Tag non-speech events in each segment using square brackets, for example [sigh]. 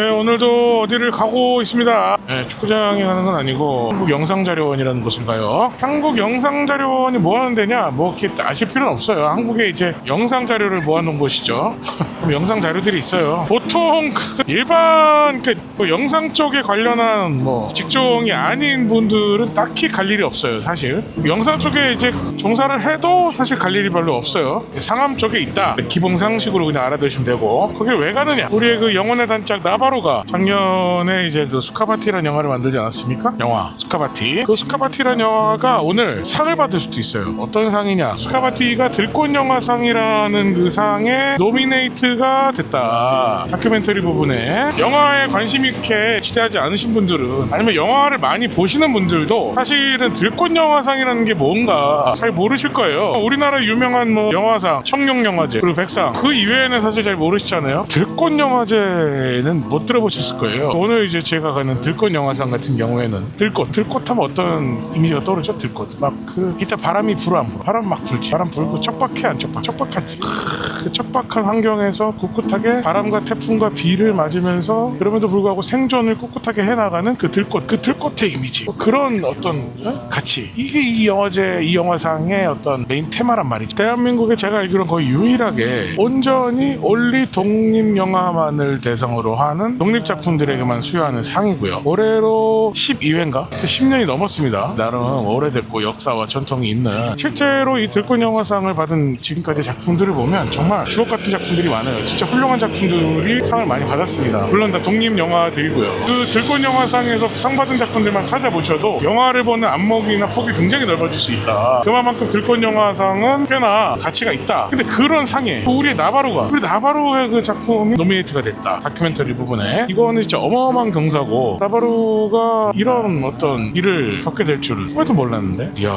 네, 오늘도 어디를 가고 있습니다. 네, 축구장에 가는 건 아니고 한국영상자료원이라는 곳을 가요. 한국영상자료원이 뭐 하는 데냐? 뭐 이렇게 아실 필요는 없어요. 한국에 이제 영상자료를 모아놓은 곳이죠. [laughs] 영상자료들이 있어요. 보통 그 일반 그뭐 영상 쪽에 관련한 뭐 직종이 아닌 분들은 딱히 갈 일이 없어요. 사실 영상 쪽에 이제 종사를 해도 사실 갈 일이 별로 없어요. 상암 쪽에 있다. 기본 상식으로 그냥 알아두시면 되고 거길 왜 가느냐? 우리의 그 영혼의 단짝 나바 로가 작년에 이제 그 수카바티라는 영화를 만들지 않았습니까? 영화 수카바티. 그 수카바티라는 영화가 오늘 상을 받을 수도 있어요. 어떤 상이냐? 수카바티가 들꽃 영화상이라는 그 상에 노미네이트가 됐다. 다큐멘터리 부분에 영화에 관심 있게 기대하지 않으신 분들은 아니면 영화를 많이 보시는 분들도 사실은 들꽃 영화상이라는 게 뭔가 잘 모르실 거예요. 우리나라 유명한 뭐 영화상, 청룡 영화제, 그리고 백상 그 이외에는 사실 잘 모르시잖아요. 들꽃 영화제는 못 들어보셨을 거예요. 오늘 이제 제가 가는 들꽃 영화상 같은 경우에는 들꽃, 들꽃 하면 어떤 이미지가 떠오르죠? 들꽃. 막 그 기타 바람이 불어 안 불어? 바람 막 불지. 바람 불고 척박해 안 척박? 척박하지. 그 척박한 환경에서 꿋꿋하게 바람과 태풍과 비를 맞으면서 그럼에도 불구하고 생존을 꿋꿋하게 해나가는 그 들꽃, 그 들꽃의 이미지. 뭐 그런 어떤 어? 가치. 이게 이 영화제, 이 영화상의 어떤 메인 테마란 말이죠. 대한민국에 제가 알기로는 거의 유일하게 온전히 올리 독립 영화만을 대상으로 하는 독립 작품들에게만 수여하는 상이고요. 올해로 12회인가? 10년이 넘었습니다. 나름 오래됐고 역사와 전통이 있는 실제로 이 들꽃 영화상을 받은 지금까지 작품들을 보면 정말 주옥 같은 작품들이 많아요. 진짜 훌륭한 작품들이 상을 많이 받았습니다. 물론 다 독립 영화들이고요. 그 들꽃 영화상에서 상 받은 작품들만 찾아보셔도 영화를 보는 안목이나 폭이 굉장히 넓어질 수 있다. 그만큼 들꽃 영화상은 꽤나 가치가 있다. 근데 그런 상에 우리의 나바로가 우리 나바로의 그 작품이 노미네이트가 됐다. 다큐멘터리 부분 에 이거는 진짜 어마어마한 경사고 나바로가 이런 어떤 일을 겪게 될 줄은 꿈에도 몰랐는데. 이야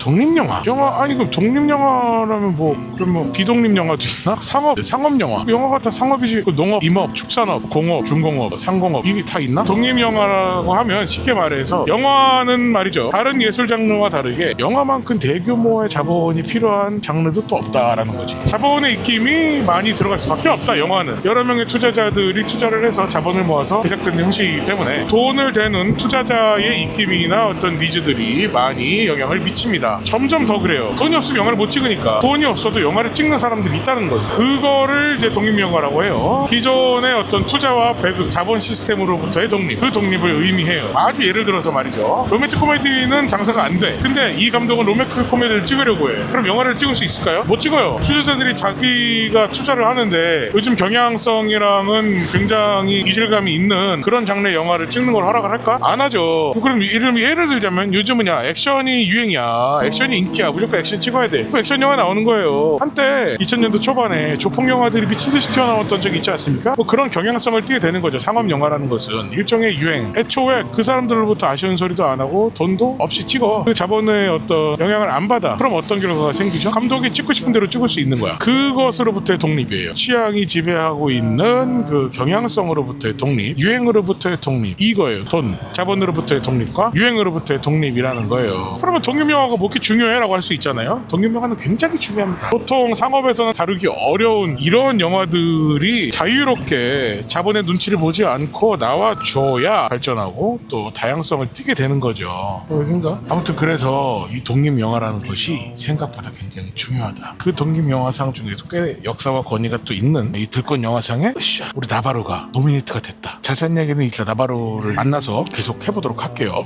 독립영화. 영화 아니 그럼 독립영화라면 뭐 그럼 뭐 비독립 영화도 있나? 상업 상업 영화. 영화가 다 상업이지. 그 농업 임업 축산업 공업 중공업 상공업 이게 다 있나? 독립영화라고 하면 쉽게 말해서 영화는 말이죠. 다른 예술 장르와 다르게 영화만큼 대규모의 자본이 필요한 장르도 또 없다라는 거지. 자본의 입김이 많이 들어갈 수밖에 없다 영화는. 여러 명의 투자자들이 투자를 해서 자본을 모아서 제작된 형식이기 때문에 돈을 대는 투자자의 입김이나 어떤 니즈들이 많이 영향을 미칩니다. 점점 더 그래요. 돈이 없으면 영화를 못 찍으니까. 돈이 없어도 영화를 찍는 사람들이 있다는 거죠. 그거를 이제 독립영화라고 해요. 기존의 어떤 투자와 배급 자본 시스템으로부터의 독립. 그 독립을 의미해요. 아주 예를 들어서 말이죠. 로맨틱 코미디는 장사가 안 돼. 근데 이 감독은 로맨틱 코미디를 찍으려고 해. 그럼 영화를 찍을 수 있을까요? 못 찍어요. 투자자들이 자기가 투자를 하는데 요즘 경향성이랑은 굉장히 이질감이 있는 그런 장르의 영화를 찍는 걸 허락을 할까? 안 하죠. 그럼 예를, 예를 들자면 요즘은 야 액션이 유행이야. 액션이 인기야. 무조건 액션 찍어야 돼. 액션 영화 나오는 거예요. 한때 2000년도 초반에 조폭 영화들이 미친 듯이 튀어나왔던 적이 있지 않습니까? 뭐 그런 경향성을 띠게 되는 거죠. 상업 영화라는 것은. 일종의 유행. 애초에 그 사람들로부터 아쉬운 소리도 안 하고 돈도 없이 찍어. 그 자본의 어떤 영향을 안 받아. 그럼 어떤 결과가 생기죠? 감독이 찍고 싶은 대로 찍을 수 있는 거야. 그것으로부터의 독립이에요. 취향이 지배하고 있는 그 경향성 으로부터의 독립 유행으로부터의 독립 이거예요 돈. 자본으로부터의 독립과 유행으로부터의 독립이라는 거예요. 그러면 독립영화가 뭐 이렇게 중요해라고 할 수 있잖아요? 독립영화는 굉장히 중요합니다. 보통 상업에서는 다루기 어려운 이런 영화들이 자유롭게 자본의 눈치를 보지 않고 나와줘야 발전하고 또 다양성을 띠게 되는 거죠. 어, 여긴가? 아무튼 그래서 이 독립 영화라는 것이 생각보다 굉장히 중요하다. 그 독립 영화상 중에서 꽤 역사와 권위가 또 있는 이 들꽃 영화상에 우리 나바로가 노미네이트가 됐다. 자세한 얘기는 이따 나바로를 만나서 계속 해보도록 할게요.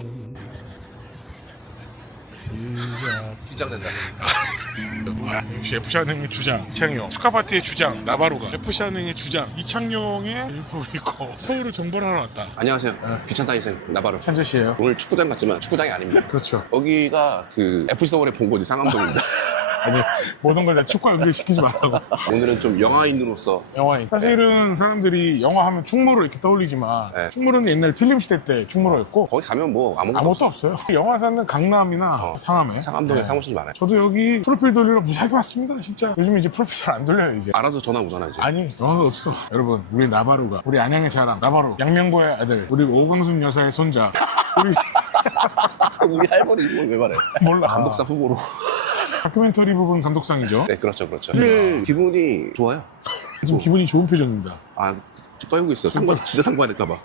긴장된다. 역시 FC한행의 주장. 이창용 스카파티의 주장. 나바로가. FC한행의 주장. 이창용의 일부 있고 서울을 정벌하러 왔다. 안녕하세요. 귀찮다 인생 나바로. 찬재 씨예요? 오늘 축구장 같지만 축구장이 아닙니다. 그렇죠. 여기가 그 FC 서울의 본고지 상암동입니다. [laughs] 아니 모든 걸 다 축구와 연결시키지 말라고 오늘은 좀 영화인으로서 영화인 사실은 사람들이 영화 하면 충무로 이렇게 떠올리지만 네. 충무로는 옛날 필름 시대 때 충무로였고 거기 가면 뭐 아무것도, 아무것도 없어요 [laughs] 영화사는 강남이나 어. 상암에 상암동에 네. 사무실이 많아요. 저도 여기 프로필 돌리러 무지하게 왔습니다 진짜 요즘 이제 프로필 잘 안 돌려요 이제 알아서 전화 오잖아 이제. 아니 영화가 없어 여러분 우리 나바로가 우리 안양의 자랑 나바로 양명고의 아들 우리 오광순 여사의 손자 우리 [laughs] 우리 할머니 이걸 왜 말해? 몰라 감독상 후보로. 다큐멘터리 부분 감독상이죠 네 그렇죠 그렇죠. 오늘 기분이 좋아요. 지금 기분이 좋은 표정입니다 아 떨고 있어요. 상관 진짜 상관할까봐.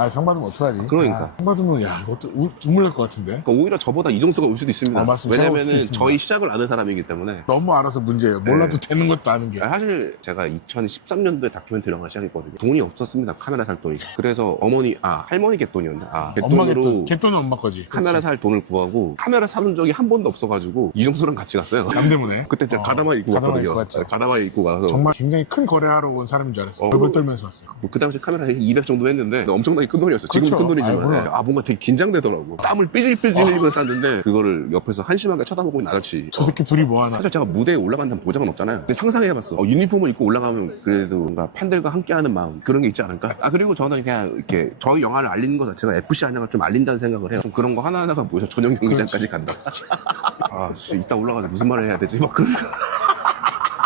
아, 상 받으면 어떡하지? 그러니까. 아, 상 받으면, 야, 이것도 우, 눈물 날 것 같은데? 그러니까 오히려 저보다 이정수가 올 수도 있습니다. 아, 맞습니다. 제가 올 수도 왜냐면은 있습니다. 저희 시작을 아는 사람이기 때문에. 너무 알아서 문제예요. 몰라도 되는 것도 아는 게. 사실 제가 2013년도에 다큐멘터리 영화를 시작했거든요. 돈이 없었습니다. 카메라 살 돈이. 그래서 어머니, 아 할머니 갯돈이었나? 아 엄마 갯돈으로 갯돈, 갯돈은 엄마 거지. 카메라. 살 돈을 구하고 카메라 사본 적이 한 번도 없어가지고 이정수랑 같이 갔어요. 남 때문에. 그때 제가 어, 가다만 입고 가다만 갔거든요. 입고 갔죠. 가다만 입고 가서 정말 굉장히 큰 거래하러 온 사람인 줄 알았어. 어. 얼굴 떨면서 왔어요. 그 당시 카메라 200 정도 했는데 엄청나게 큰 돈이었어요. 지금도 그렇죠. 큰 돈이지만 아이, 물론. 아 뭔가 되게 긴장되더라고. 땀을 삐질삐질 흘리면서 샀는데 그거를 옆에서 한심하게 쳐다보고 있는 아저씨. 저 새끼 둘이 뭐 하나. 사실 제가 무대에 올라간다는 보장은 없잖아요. 근데 상상해봤어. 어, 유니폼을 입고 올라가면 그래도 뭔가 팬들과 함께하는 마음 그런 게 있지 않을까? 아 그리고 저는 그냥 이렇게 저희 영화를 알리는 것 자체가 FC 안녕을 좀 알린다는 생각을 해요. 좀 그런 거 하나하나가 모여서 전용 경기장까지 간다. 아 진짜 이따 올라가서 무슨 말을 해야 되지? 막 그런 생각.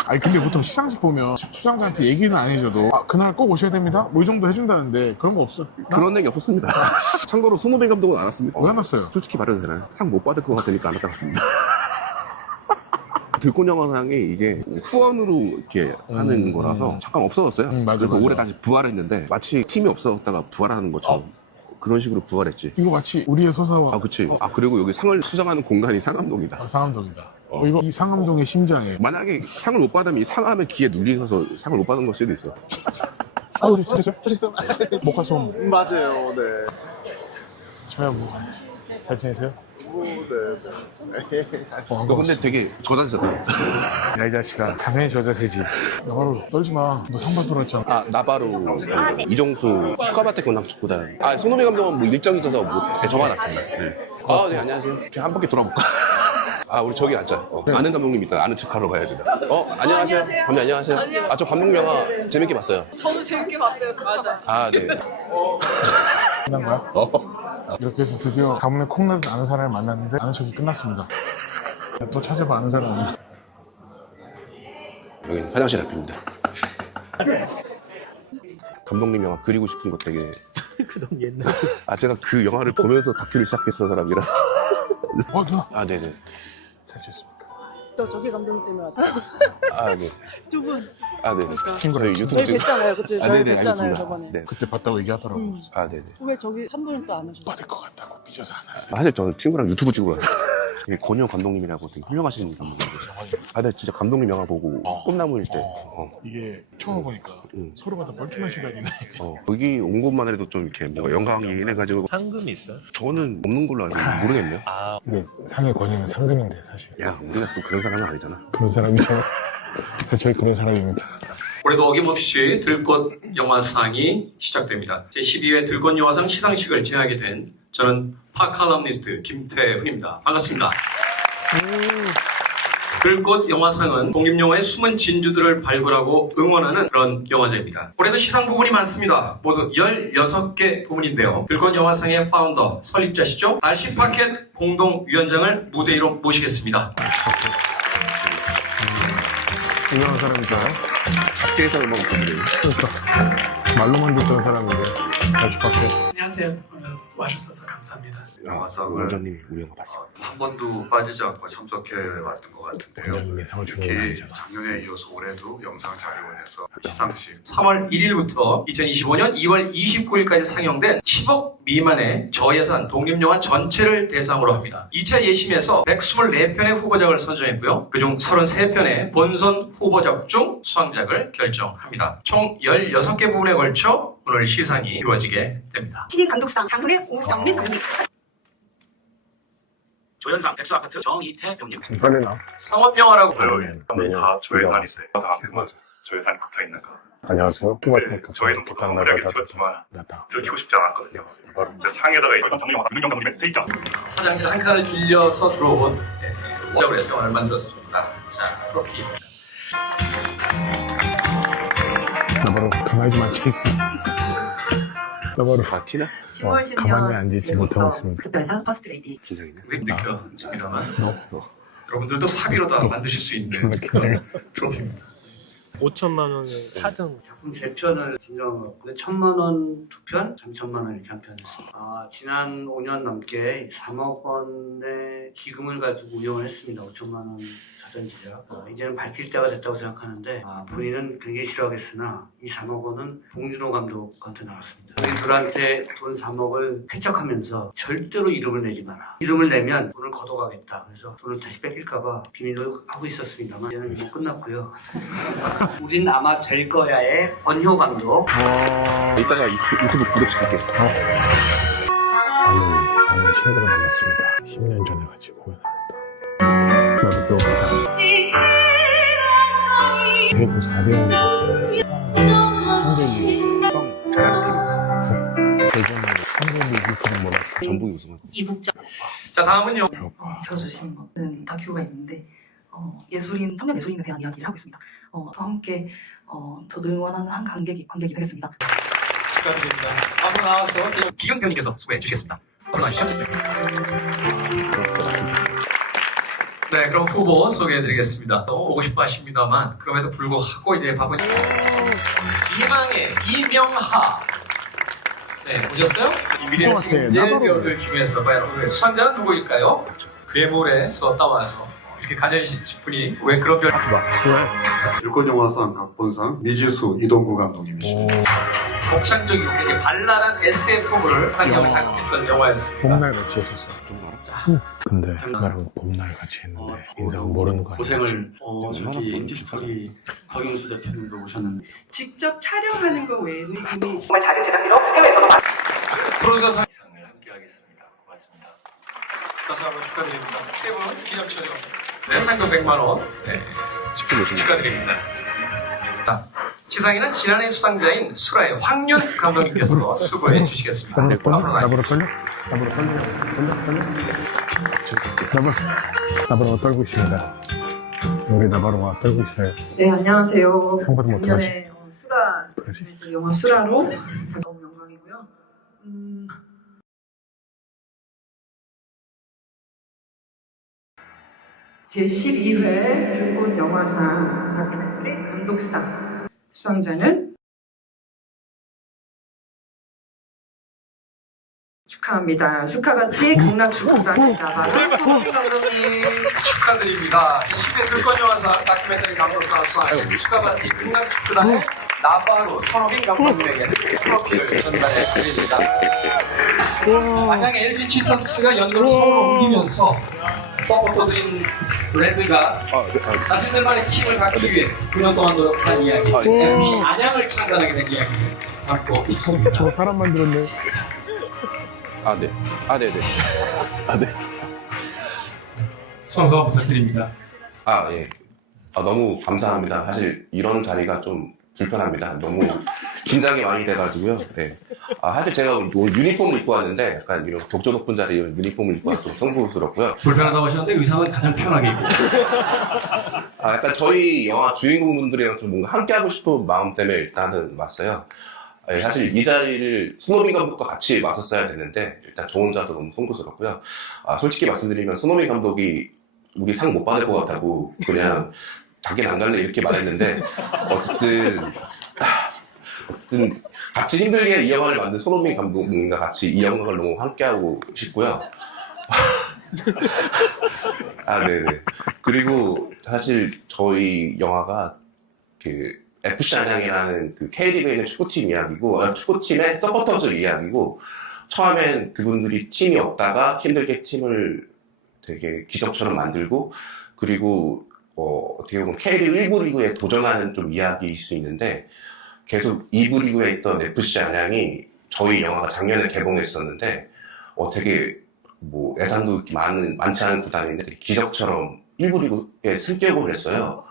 아니, 근데 보통 시상식 보면 수상자한테 얘기는 안 해줘도, 아, 그날 꼭 오셔야 됩니다? 뭐 이 정도 해준다는데, 그런 거 없어. 그런 얘기 없었습니다. [laughs] 참고로 손호배 감독은 안 왔습니다. 왜 안 왔어요? 솔직히 말해도 되나요? 상 못 받을 것 같으니까 안 왔다 갔습니다. [laughs] 들꽃 영화상이 이게 후원으로 이렇게 하는 음, 거라서 음. 잠깐 없어졌어요. 음, 맞아, 그래서 맞아. 올해 다시 부활했는데 마치 팀이 없어졌다가 부활하는 것처럼 그런 식으로 부활했지. 이거 마치 우리의 소사와 아, 그치. 아, 그리고 여기 상을 수상하는 공간이 상암동이다. 아, 상암동이다. 어, 이거 이 상암동의 심장에. 만약에 상을 못 받으면 이 상암의 기에 눌리셔서 상을 못 받는 걸 수도 있어. [laughs] 아, 우리 진짜요? 목화솜. 맞아요, 네. 저야 뭐. 잘 지내세요? 오, 네. [laughs] 어, 너 근데 되게 저자세졌다. [laughs] 야, 이 자식아. 당연히 저 자세지. 나바로 떨지 마. 너 상받 들었잖아. 아, 나바로 이정수 축하밭대 권학 축구단. 아, 손흥민 감독은 뭐 일정이 있어서 못 접어놨습니다. 네. 아, 네, 안녕하세요. 그냥 한 바퀴 돌아볼까? 아, 우리 저기 앉자. 어, 아는 감독님 있다. 아는 척 하러 가야지. 어, 안녕하세요. 감독님 안녕하세요. 안녕하세요. 아, 저 감독 영화 재밌게 봤어요. 저도 재밌게 봤어요. 맞아. 아, 네. 끝난 거야? 어. 이렇게 해서 드디어 가문에 콩나듯 아는 사람을 만났는데 아는 척이 끝났습니다. 또 찾아봐 아는 사람. 여기는 화장실 앞입니다. 감독님 영화 그리고 싶은 거 되게. [laughs] 그럼 옛날. 아, 제가 그 영화를 보면서 [laughs] 다큐를 시작했던 사람이라서. 어, 누나. 아, 네네. 잘 지냈습니까? 또 저기 감독님 때문에 왔다. 아, 네. 두 분. 아, 네네. 친구 저희 유튜브 저희 찍 뵀잖아요. 그쵸? 아, 저희 네네, 뵀잖아요, 알겠습니다. 저번에. 네. 그때 봤다고 얘기하더라고. 음. 아, 네네. 왜 저기 한 분은 또 안 오셨어요? 받을 것 같다고 삐져서 안 왔어요. 사실 저는 친구랑 유튜브 찍으러 왔어요. 이게 권영 감독님이라고 되게 훌륭하신 감독님이세요. 아, 근데 진짜 감독님 영화 보고 어. 꿈나무일 때, 어, 어, 이게 처음 보니까 음. 서로가 다 뻘쭘한 시간이네. 어, 여기 온 것만 해도 좀 이렇게 뭔가 영광이 인해가지고 상금 있어요? 저는 없는 걸로 알고 있는데 모르겠네요. 아, 근데 상의 권위는 상금인데 사실. 야, 우리가 또 그런 사람은 아니잖아. 그런 사람이잖아. [laughs] 저희 그런 사람입니다. 올해도 어김없이 들꽃 영화상이 시작됩니다. 제12회 들꽃 영화상 시상식을 진행하게 된 저는 파 칼럼니스트 김태훈입니다. 반갑습니다. 들꽃 영화상은 독립영화의 숨은 진주들을 발굴하고 응원하는 그런 영화제입니다. 올해도 시상 부문이 많습니다. 모두 16개 부문인데요. 들꽃 영화상의 파운더, 설립자시죠? 알시 파켓 공동위원장을 무대 위로 모시겠습니다. 유명한 사람이잖아요. 뭐 못하는데. 그러니까 말로만 듣던 사람인데 아주 밖에 하세요. 오늘 와주셔서 감사합니다. 영화상을 원장님이 우리 영화 봤어. 한 번도 빠지지 않고 참석해 왔던 것 같은데요. 원장님의 상을 주는 건 특히 아니잖아. 작년에 이어서 올해도 영상 자료원에서 시상식 3월 1일부터 2025년 2월 29일까지 상영된 10억 미만의 저예산 독립영화 전체를 대상으로 합니다. 2차 예심에서 124편의 후보작을 선정했고요. 그중 33편의 본선 후보작 중 수상작을 결정합니다. 총 16개 부분에 걸쳐 오늘 시상이 이루어지게 됩니다. 신인 감독상 장소의 오정민 감독 조연상 백수 아파트 정이태 병진 빨리 나. 상업영화라고 네, 다 조회산이 있어요. 앞에서 조회산이 붙어 있는 거. 안녕하세요. 네, 저희도 또 노력이 찍었지만 나다. 들키고 싶지 않았거든요. 근데 상에다가 이번 정리 영상 윤경 감독님의 세 입장. 화장실 한 칸을 빌려서 들어온 네, 원작으로 해서 영화를 만들었습니다. 자, 트로피. 나 바로 가만히 좀 앉아있어. 나 바로 아, 티나? 어, 가만히 앉지 못하고 있습니다. 특별상 퍼스트 레이디 긴장이네. 그게 느껴집니다만 너, 여러분들도 사비로 다 만드실 수 있는. [laughs] 트로피입니다. 5천만 원을 사등 작품 세 편을 진정하고 천만 원 두 편, 삼천만 원 이렇게 한편 했습니다. 아, 지난 5년 넘게 3억 원의 기금을 가지고 운영을 했습니다. 5천만 원 제작. 아, 이제는 밝힐 때가 됐다고 생각하는데 아, 본인은 굉장히 싫어하겠으나 이 3억 원은 봉준호 감독한테 나왔습니다. 저희 둘한테 돈 3억을 쾌척하면서 절대로 이름을 내지 마라. 이름을 내면 돈을 걷어가겠다. 그래서 돈을 다시 뺏길까봐 비밀로 하고 있었습니다만 이제는 뭐 끝났고요. [laughs] 우린 아마 될 거야의 권효 감독. 이따가 유- 유튜브 구독 시킬게요. 방금 아는 친구를 만났습니다. 10년 전에 같이 공연을 했다. 나도 배워보자. 대구 4대 연기 상대기 유튜브 뭐라 전북 우승을. 이북적 자, 다음은요. 배고파. 지어주신 거는 다큐가 있는데 어, 예술인 청년 예술인에 대한 이야기를 하고 있습니다. 어, 저와 함께 어, 저도 응원하는 한 관객이 관객이 되겠습니다. 축하드립니다. 앞으로 나와서 기경 배우님께서 소개해 주시겠습니다. 올라가시죠. 네, 그럼 후보 소개해 드리겠습니다. 너무 오고 싶어 하십니다만, 그럼에도 불구하고 이제 바쁜 이방의 이명하. 네, 보셨어요? 이 미래를 책임질 배우들 중에서 과연 오늘의 수상자는 누구일까요? 괴물에서 따와서 이렇게 가져주신 분이 왜 그런 별 일권영화상 각본상 미지수 이동구 감독님이십니다. 독창적이고 굉장히 발랄한 SF물을 상영을 자극했던 영화였습니다. 봄날 같이 했었어. 좀 알아? 근데 나랑 봄날 같이 했는데 인상 모르는 거 아니야? 고생을 어 저기 보는 티스토리 박영수 대표님도 오셨는데 직접 촬영하는 거 외에는 이미 정말 작은 제작비로 프로듀서 상 상을 함께하겠습니다. 고맙습니다. 다시 한번 축하드립니다. 세 분 기념 촬영. 네, 상금 100만 원. 네, 축하드립니다. 자, 시상에는 지난해 수상자인 수라의 황윤 감독님께서 [laughs] 수고해 주시겠습니다. 나보러 떨려? 앞으로 나와 나보러 떨려? 나보러 떨려? 떨려? 떨려? 나보러, 나보로 떨고 있습니다. 우리 나바로가 떨고 있어요. 네, 안녕하세요. 상받으면 어떡하지? 작년에 어, 수라, 어떡하지? 이제 영화 수라로 제12회 불꽃 영화상 다큐멘터리 감독상 수상자는 축하합니다. 축하받기 강남축구단입니다. 바로 손흥민 감독님. 축하드립니다. 20회 들권영화상 다큐멘터리 감독상 수상하신 축하받기 흥남축구단의 나바로 손흥민 감독님에게 트로피를 전달해 드립니다. 만약 LG 치터스가 연도를 서울로 옮기면서 서포터들인 레드가 아, 네, 아, 자신들만의 팀을 갖기 위해 9년 동안 노력한 이야기, 아, 네. FC 안양을 창단하게 된 이야기 담고 있습니다. 저거 사람 만들었네. 아, 네. 아, 네, 네. 아, 네. 성성 부탁드립니다. 아, 예. 아, 너무 감사합니다. 사실 이런 자리가 좀 불편합니다. 너무 긴장이 많이 돼가지고요. 네. 아, 사실 제가 오늘 유니폼을 입고 왔는데 약간 이런 격조 높은 자리에 이런 유니폼을 입고 와서 좀 성스럽고요. 불편하다고 하셨는데 의상은 가장 편하게 입고 아, 약간 저희 영화 주인공분들이랑 좀 뭔가 함께하고 싶은 마음 때문에 일단은 왔어요. 아, 사실 이 자리를 손호민 감독과 같이 왔었어야 되는데 일단 저 혼자도 너무 송구스럽고요. 아, 솔직히 말씀드리면 손호민 감독이 우리 상 못 받을 것 같다고 그냥 자기는 안 갈래 이렇게 말했는데 어쨌든 아, 어쨌든 같이 힘들게 이 영화를 만든 손호민 감독님과 같이 이 영화를 너무 함께하고 싶고요. [laughs] 아, 네네. 그리고 사실 저희 영화가 그 FC 안양이라는 그 K리그에 있는 축구팀 이야기고 아, 축구팀의 서포터즈 이야기고 처음엔 그분들이 팀이 없다가 힘들게 팀을 되게 기적처럼 만들고 그리고 어, 어떻게 보면 K리그 1부 리그에 도전하는 좀 이야기일 수 있는데 계속 2부 리그에 있던 FC 안양이 저희 영화가 작년에 개봉했었는데 어, 되게 뭐 예산도 많은 많지 않은 구단인데 기적처럼 1부 리그에 승격을 했어요.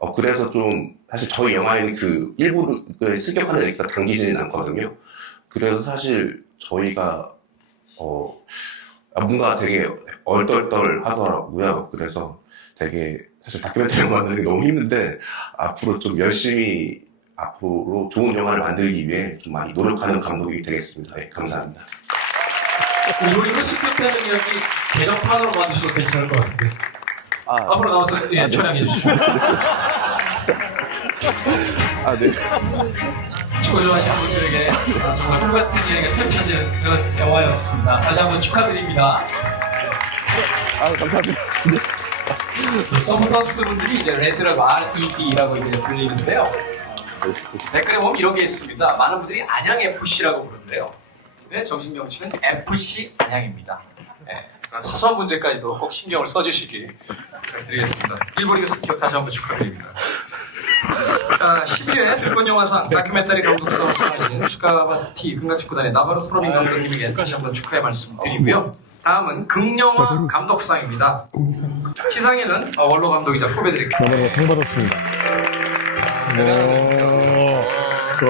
어, 그래서 좀, 사실 저희 영화에는 그 일부를 습격하는 얘기가 당기지는 않거든요. 그래서 사실 저희가, 어, 뭔가 되게 얼떨떨 하더라고요. 그래서 되게, 사실 다큐멘터리 영화 만드는 게 너무 힘든데, 앞으로 좀 열심히, 앞으로 좋은 영화를 만들기 위해 좀 많이 노력하는 감독이 되겠습니다. 네, 감사합니다. 그리고 이거 스크립트하는 이야기 개정판으로 만드셔도 괜찮을 것 같은데 아, 앞으로 나와서 예, 촬영해 주시죠. [laughs] 아, 네. 축구 좋아하시는 분들에게 아, 정말 꿈같은 이야기가 펼쳐지는 그런 영화였습니다. 다시 한번 축하드립니다. 아, 감사합니다. 서 [laughs] 포터스 분들이 이제 레드라고 RED라고 이제 불리는데요. 댓글에 보면 이런 게 있습니다. 많은 분들이 안양 FC라고 부르는데요. 네, 명칭은 FC 안양입니다. 네, 사소한 문제까지도 꼭 신경을 써주시기 부탁드리겠습니다. 일본리그스 기업 다시 한번 축하드립니다. 자, 12회 들꽃영화상 다큐멘터리 감독상을 수상하신 스카바티 금강축구단의 나바로 스로빈 감독님에게 다시 한번 축하의 말씀 드리고요. 다음은 극영화 감독상입니다. 시상에는 어, 원로 감독이자 후배들의 이번에 상 받았습니다. 오,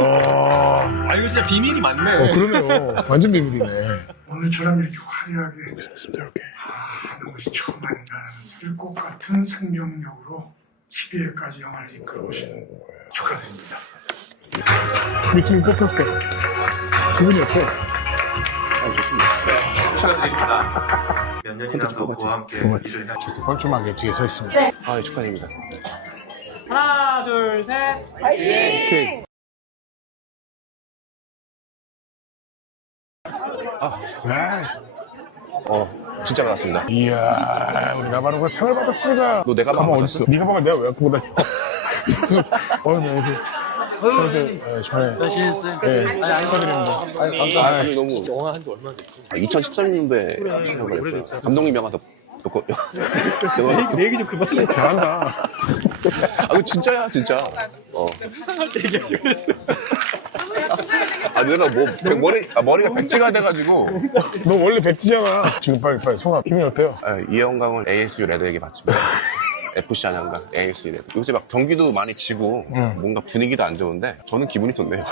아 이거 진짜 비밀이 많네. 어, 그러네요. 완전 비밀이네. 오늘처럼 이렇게 화려하게 아, 하는 것이 처음 아닌가라는 들꽃 같은 생명력으로 12회까지 영화를 이끌어 오신 축하드립니다. 우리 팀이 뽑혔어. 기분이 어때? 아, 좋습니다. 축하드립니다. 몇 년이나 함께 일을 뻘쭘하게 뒤에 서 있습니다. 아, 예, 축하드립니다. 하나 둘 셋. 오케이. 아, 어, 진짜 받았습니다. 이야, 우리 나바로가 상을 받았습니다. 너 내가 받았어? 네가 방을 내가 왜 갖고 다녀? 그래서, 어, 네, 이렇게. 저는 이제, 예, 전에. 실수. 예, 축하드립니다. 아니, 감사합니다. 아니, 너무. 영화 한지 얼마 됐지? 2013년도에 시작을 했어요. 감독님 영화 덕, 덕, 내 얘기 좀 그만해. 잘한다. 아, 이거 진짜야, 진짜. 어. 이상할 때 얘기하지 그랬어. 아, 내가 뭐, 백- 머리, 아, 머리가 백지가 돼가지고. 너 원래 백지잖아. 지금 빨리, 빨리. 송아, 기분이 어때요? 아, 이영광을 ASU 레드에게 바칩니다. [laughs] FC 안양과 ASU 레드. 요새 막 경기도 많이 지고, 응. 뭔가 분위기도 안 좋은데, 저는 기분이 좋네요.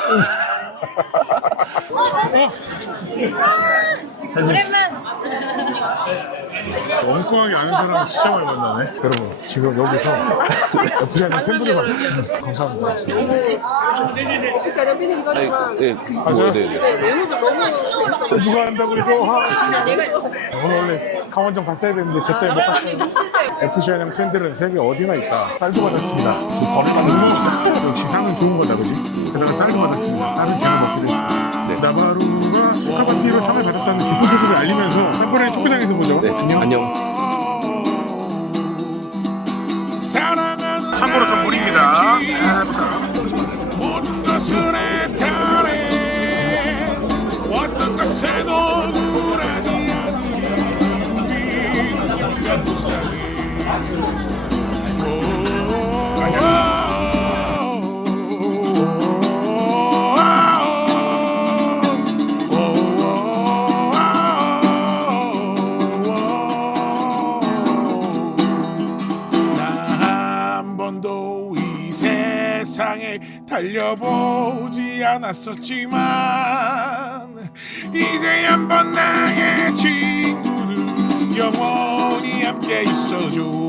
엉뚱하게 아는 사람 진짜 많이 만나네. 여러분, 지금 여기서 FC한테 팬분이 받았습니다. 감사합니다. 혹시 하지만 예, 맞아요? 네, 네. 너무 누가 한다 그래도. 내가. 오늘 원래 강원전 갔어야 되는데 저 때문에 못 갔어요. FC 한양 팬들은 세계 어디나 있다. 쌀도 받았습니다. 역시 상은 좋은 거다, 그지? 게다가 쌀도 받았습니다. 쌀은 제가 먹기로 했습니다. 네. 나바루가 스카바티로 상을 받았다는 기쁜 소식을 알리면서 한번에 축구장에서 보죠. 네, 안녕. 참고로 전 물입니다. 모든 것은 애타래 어떤 것에도 굴하지 않으리 우리는 영감 무쌍해 달려보지 않았었지만 이제 한번 나의 친구를 영원히 함께 있어줘.